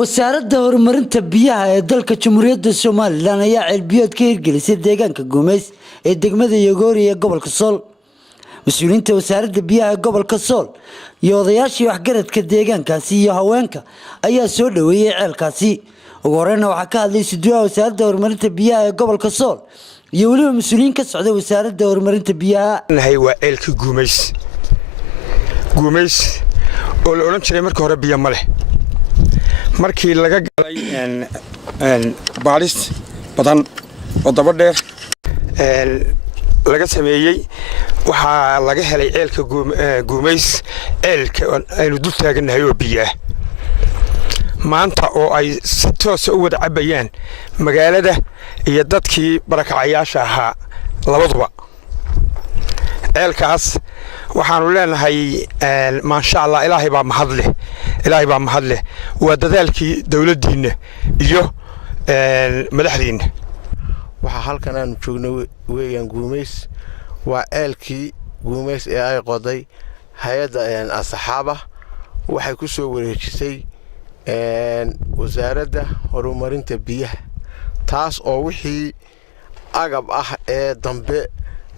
wasaaradda horumarinta biyaha ee dalka Jamhuuriyadda Soomaaliland ayaa cilmiyeed ka hirgelisay deegaanka Gumeys ee degmada Yogoori ee gobolka Sool. Mas'uuliyiinta wasaaradda biyaha ee gobolka Sool iyo odayaashii waxgaradka deegaankaasi iyo haweenka ayaa soo dhaweeyay ceelkaasi. Ugu horreynna waxaa ka hadlay sidoo wasaaradda horumarinta biyaha ee gobolka Sool iyo waliba mas'uuliyiin ka socda wasaaradda horumarinta biyaha. Waa ceelka Gumeys oo la oran jiray markii hore biyo ma leh. markii laga galay baaris badan oo daba dheer laga sameeyay waxa laga helay ceelka Gumeys ceelka aynu dul taaganahay oo biyaha maanta oo ay si toos ah u wada cabayaan magaalada iyo dadkii barakacayaasha ahaa labaduba ceelkaas waxaanu leenahay ma sha Allah ilaahay baa mahad leh waa dadaalkii dawladdiina iyo madaxdiina waxa halkan aan joogno weeyaan Gumeys waa ceelkii Gumeys ee ay qoday hay'adda asxaaba waxay ku soo wareejisay wasaaradda horumarinta biyaha taas oo wixii agab ah ee dambe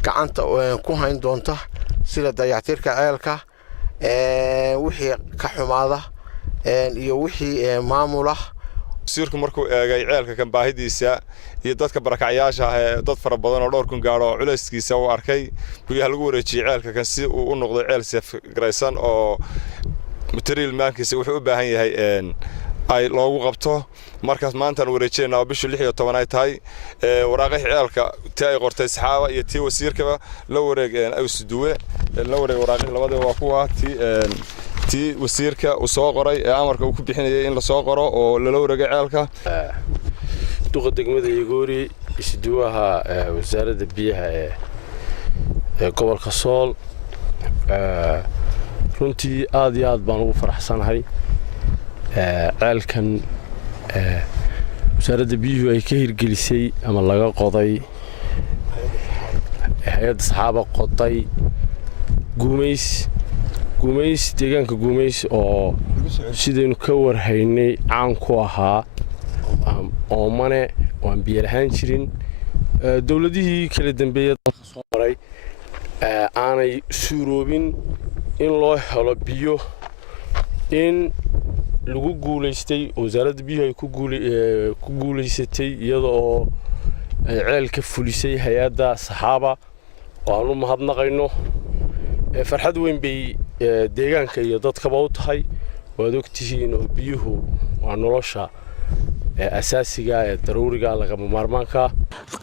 gacanta ku hayn doonta sida dayactirka ceelka wixii ka xumaada iyo wixii maamul ah wasiirku markuu eegay ceelka kan baahidiisa iyo dadka barakacayaasha ah dad fara badan oo dhowr kun gaaro culayskiisa uu arkay biyaha lagu wareejiyay ceelka kan si uu u noqdo ceel saf garaysan oo material maankiisa wuxuu u baahan yahay ay loogu qabto markaas maanta aan wareejinaa bisha 16 ay tahay waraaqaha ceelka tii ay qortay saxaaba iyo tii wasiirkaba la wareegeen ay suduwe la wareeg waraaqaha labadaba waa kuwa tii wasiirka uu soo qoray ee amarka uu ku bixinayay in la soo qoro oo la wareegay ceelka duqa degmada Yogoori isduwaha wasaaradda biyaha ee gobolka Sool runtii aad iyo aad baan ugu faraxsanahay ceelkan wasaaradda biyuhu ay ka hirgelisay ama laga qoday hay'adda saxaaba qoday Gumeys deegaanka Gumeys oo sidaynu ka warhaynay caan ku ahaa oo mane waan biyo lahaan jirin dawladihii kala dambeeyay dalka soo maray aanay suuroobin in loo helo biyo in lagu guuleystay wasaaradda biyaha ay ku guuleysatay iyada oo ceelka fulisay hay'adda saxaaba waanu mahadnaqayno farxad weyn bay deegaanka iyo dadkaba u tahay waad ogtihiin oo biyuhu waa nolosha asaasiga ee daruuriga laga maarmaanka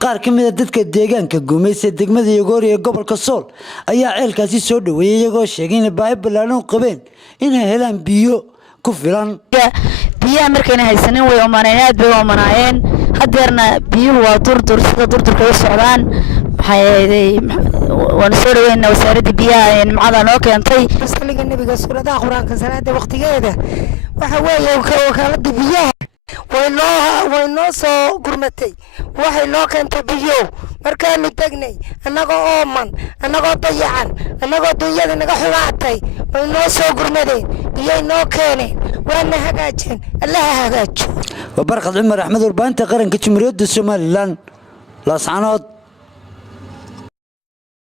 qaar ka mid ah dadka deegaanka Gumeys ee degmada Yogoori ee gobolka Sool ayaa ceelkaasi soo dhaweeyay iyagoo sheegay in baahi ballaaran u qabeen inay helaan biyo ku filan biyaha markayna haysanin way oomanaayeen bay oomanaayeen hadeerna biyuhu waa sida durdurka u socdaan waan soo dhaweynaa wasaaradda biyaha ee nimcada noo keentay saliga nabiga suuradaha quraanka salaada waqtigeeda waxa weeye wakaaladda biyaha way noo soo gurmatay waxay noo keentay biyo markaanu tagnay annagoo ooman annagoo dayacan annagoo dunyada naga xumaatay way noo soo gurmadeen biyay noo keeneen waana hagaajeen allaha hagaajo وبركة عمر أحمد البانتا قرن كتمريد السوماليلان لا صعنات